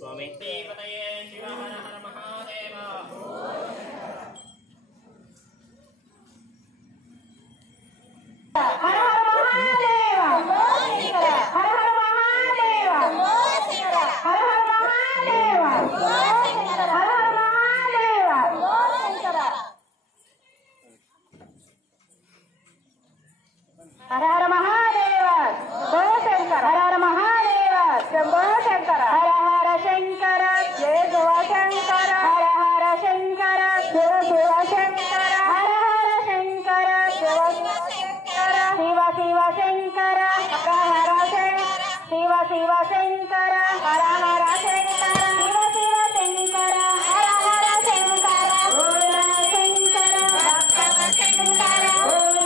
स्वामी देवतये शिव हर हर महादेव हर हर महादेव हर हर महादेव हर हर महादेव हर हर महादेव हर हर महादेव बोल शंकर हर हर महादेव शंभो शंकर हर हर शंकर जय शिव शंकर हर हर शंकर जय शिव शंकर हर हर शंकर शिव शंकर शिव शिव शंकर हर हर शंकर शिव शिव शंकर हर हर शंकर शिव शिव शंकर हर हर शंकर ओम शंकर शंकर ओम